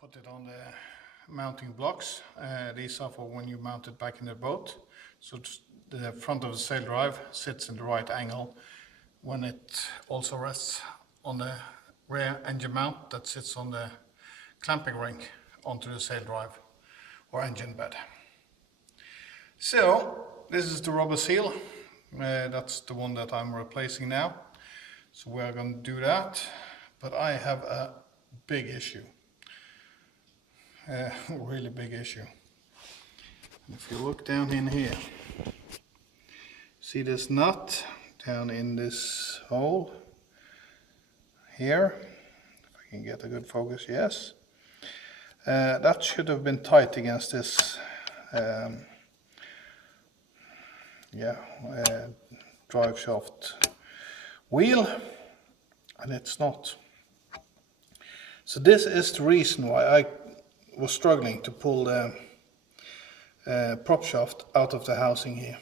put it on the mounting blocks. These are for when you mount it back in the boat. So the front of the Saildrive sits in the right angle when it also rests on the rear engine mount that sits on the clamping ring onto the Saildrive or engine bed. So this is the rubber seal. That's the one that I'm replacing now. So we're going to do that. But I have a big issue. Really big issue. And if you look down in here, see this nut down in this hole here? If I can get a good focus, yes. That should have been tight against this drive shaft wheel, and it's not. So this is the reason why I was struggling to pull the prop shaft out of the housing here.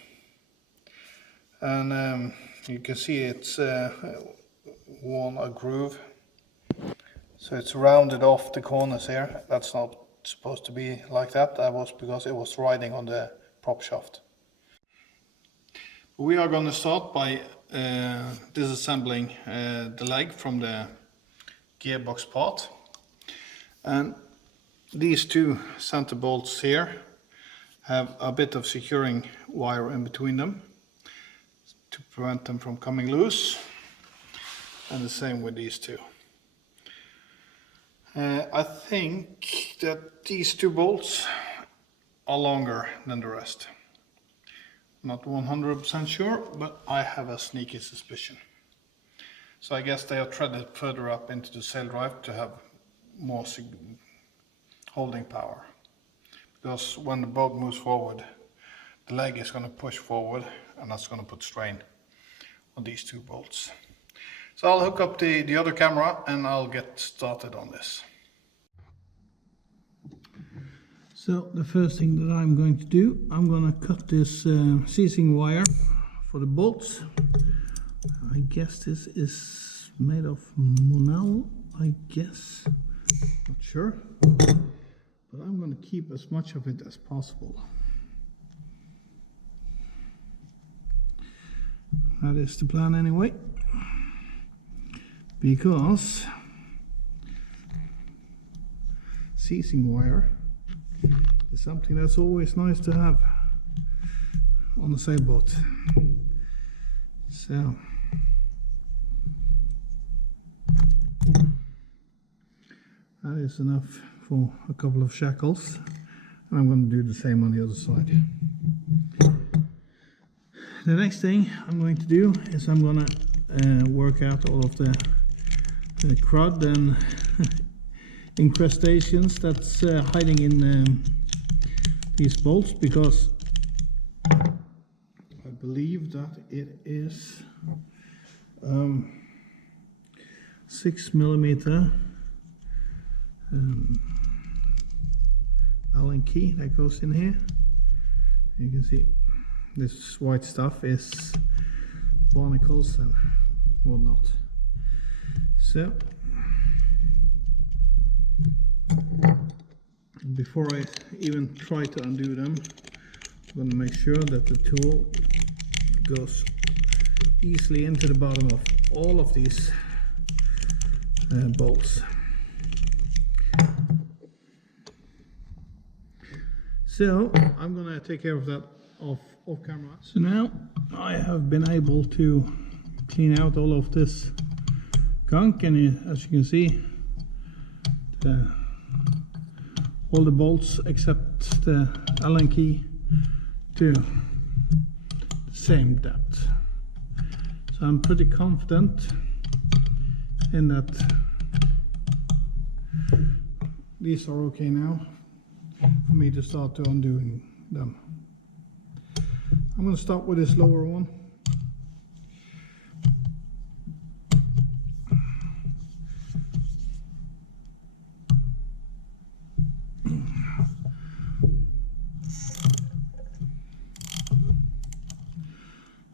And you can see it's worn a groove. So it's rounded off the corners here. That's not supposed to be like that. That was because it was riding on the prop shaft. We are going to start by disassembling the leg from the gearbox part. And these two center bolts here have a bit of securing wire in between them to prevent them from coming loose, and the same with these two. I think that these two bolts are longer than the rest. Not 100% sure, but I have a sneaky suspicion. So I guess they are threaded further up into the Saildrive to have more holding power. Because when the boat moves forward, the leg is going to push forward, and that's going to put strain on these two bolts. So I'll hook up the other camera and I'll get started on this. So the first thing that I'm going to do, I'm going to cut this seizing wire for the bolts. I guess this is made of Monel, I guess. Not sure. But I'm going to keep as much of it as possible. That is the plan anyway. Because seizing wire is something that's always nice to have on a sailboat. So that is enough for a couple of shackles. I'm going to do the same on the other side. The next thing I'm going to do is I'm going to work out all of the crud and incrustations that's hiding in these bolts, because I believe that it is 6mm Allen key that goes in here. You can see this white stuff is barnacles and whatnot. So before I even try to undo them, I'm going to make sure that the tool goes easily into the bottom of all of these bolts. So I'm going to take care of that off camera. So now I have been able to clean out all of this gunk, and as you can see, all the bolts except the Allen key to the same depth. So I'm pretty confident in that these are okay now for me to start to undoing them. I'm going to start with this lower one.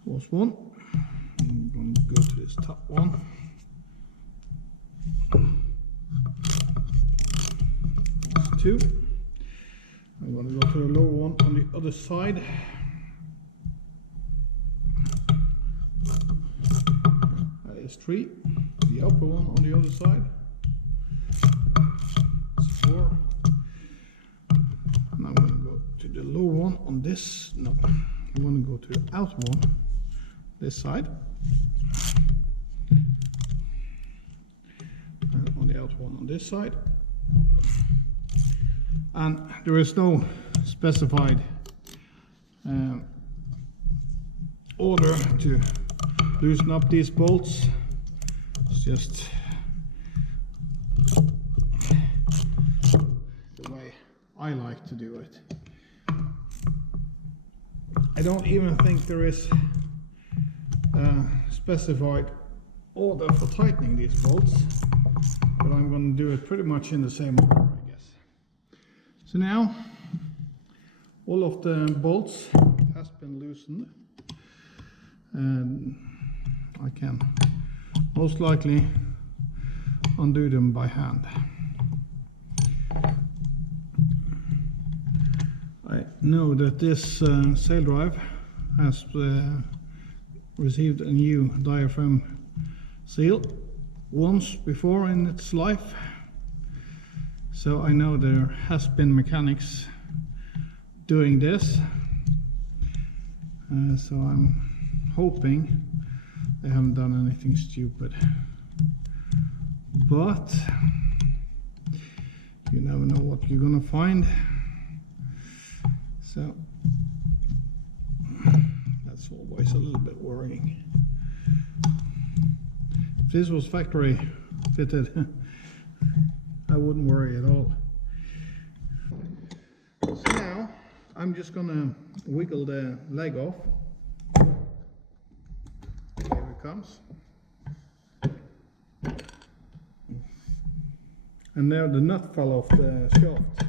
Was one. I'm going to go to this top one. 2. I'm going to go to the lower one on the other side. That is 3. The upper one on the other side. That's 4. And I'm going to go to the lower one on this. No, I'm going to go to the outer one, this side. And on the outer one on this side. And there is no specified order to loosen up these bolts. It's just the way I like to do it. I don't even think there is a specified order for tightening these bolts, but I'm going to do it pretty much in the same order, I guess. So now all of the bolts has been loosened, and I can most likely undo them by hand. I know that this Saildrive has received a new diaphragm seal once before in its life, so I know there has been mechanics doing this, so I'm hoping they haven't done anything stupid, but you never know what you're gonna find. So that's always a little bit worrying. If this was factory fitted, I wouldn't worry at all. So now I'm just gonna wiggle the leg off. Here it comes. And there the nut fell off the shaft.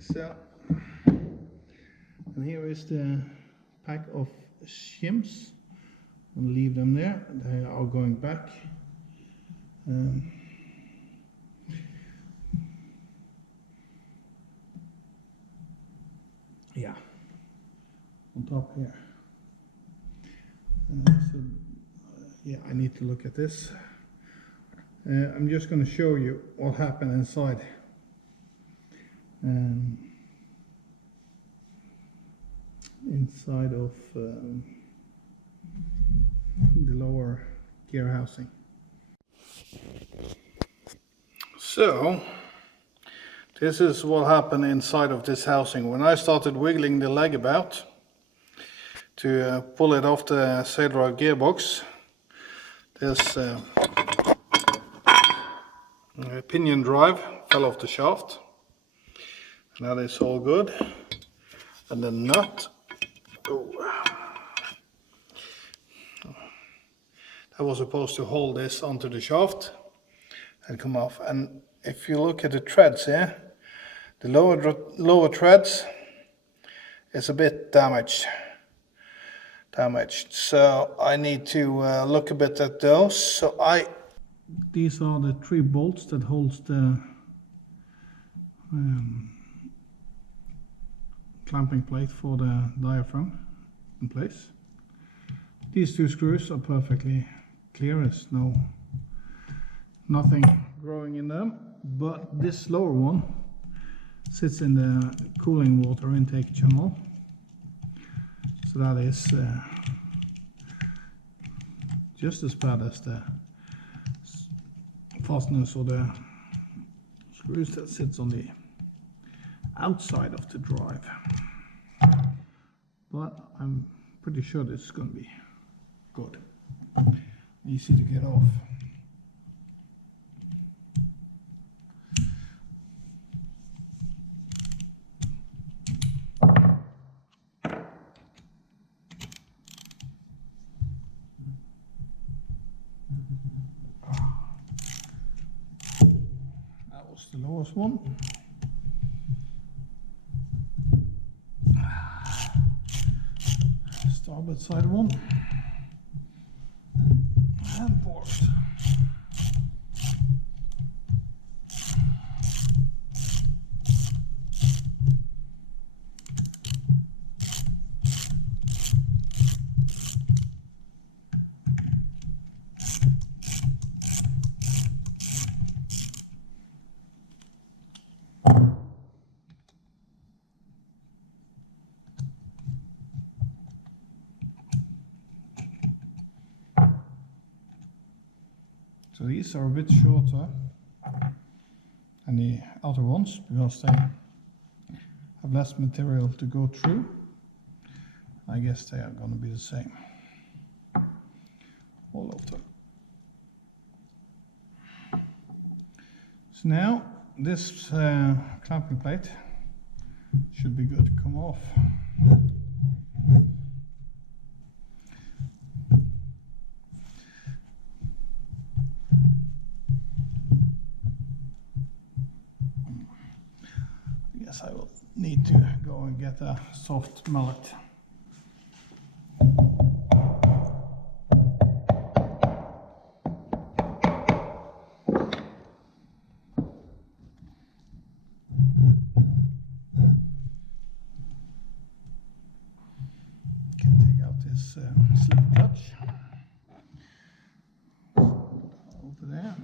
So, and here is the pack of shims. I'll leave them there. They are going back. Yeah, on top here. Yeah, I need to look at this. I'm just going to show you what happened inside. Inside of the lower gear housing. So this is what happened inside of this housing. When I started wiggling the leg about to pull it off the Saildrive gearbox, this pinion drive fell off the shaft. That is all good. And the nut, that was supposed to hold this onto the shaft and come off. And if you look at the treads here, the lower treads is a bit damaged. So I need to look a bit at those. So these are the 3 bolts that holds the clamping plate for the diaphragm in place. These 2 screws are perfectly clear. There's nothing growing in them, but this lower one sits in the cooling water intake channel, so that is just as bad as the fasteners or the screws that sits on the outside of the drive. But I'm pretty sure this is going to be good. Easy to get off. That was the lowest one. Starboard side one, and port. So these are a bit shorter than the outer ones because they have less material to go through. I guess they are going to be the same, all of them. So now this clamping plate should be good to come off. I guess I will need to go and get a soft mallet. Can take out this slip clutch over there.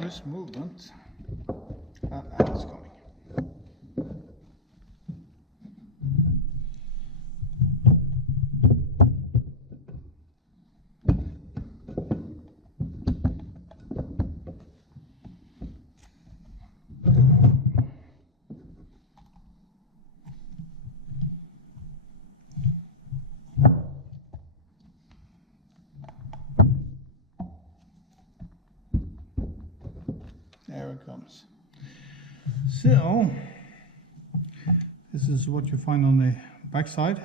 This movement, it's coming. There it comes. So this is what you find on the back side.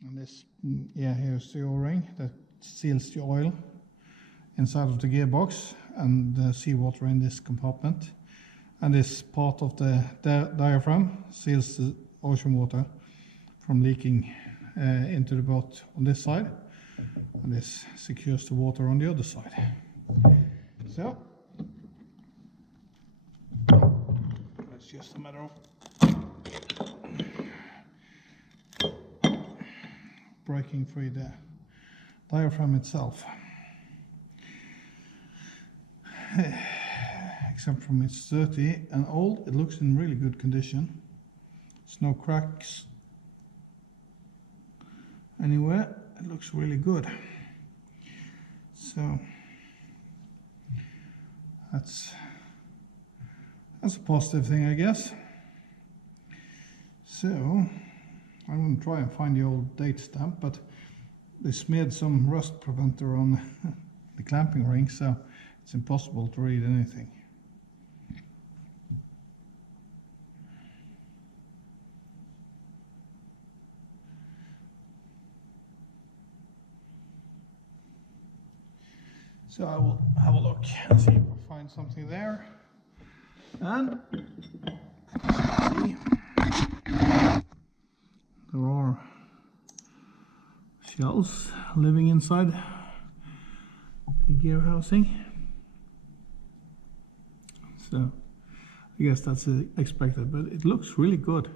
And this, here's the O-ring that seals the oil inside of the gearbox and the seawater in this compartment. And this part of the diaphragm seals the ocean water from leaking into the boat on this side. And this secures the water on the other side. So it's just a matter of breaking free the diaphragm itself. Except from it's dirty and old, it looks in really good condition. There's no cracks anywhere. It looks really good. So that's a positive thing, I guess. So I'm going to try and find the old date stamp, but they smeared some rust preventer on the clamping ring, so it's impossible to read anything. So I will have a look and see if I find something there. And see, there are shells living inside the gear housing. So I guess that's expected, but it looks really good.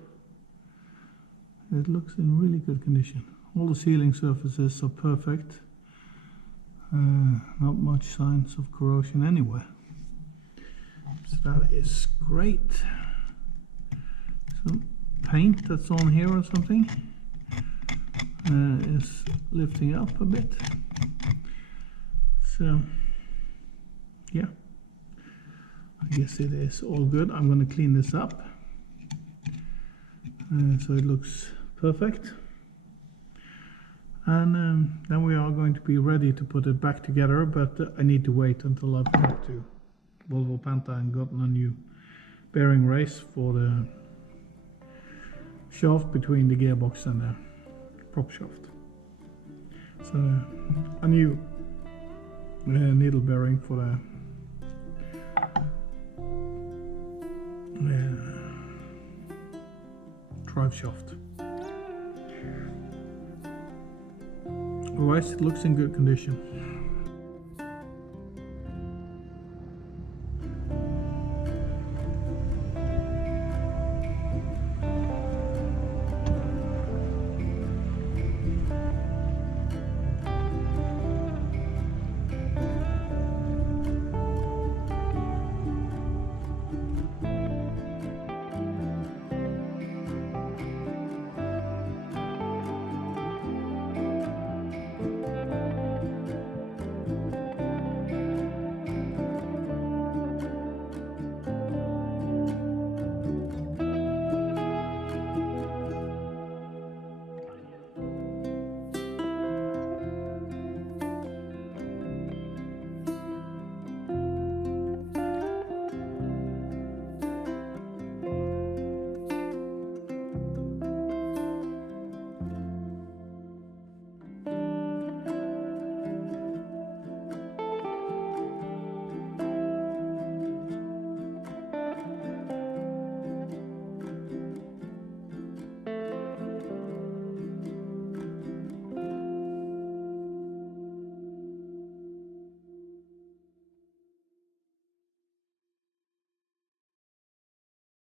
It looks in really good condition. All the sealing surfaces are perfect. Not much signs of corrosion anywhere. So that is great. Some paint that's on here or something is lifting up a bit. So yeah, I guess it is all good. I'm going to clean this up so it looks perfect. And then we are going to be ready to put it back together, but I need to wait until I've talked to VolvoPenta and gotten a new bearing race for the shaft between the gearbox and the prop shaft. So a new needle bearing for the drive shaft. Otherwise it looks in good condition.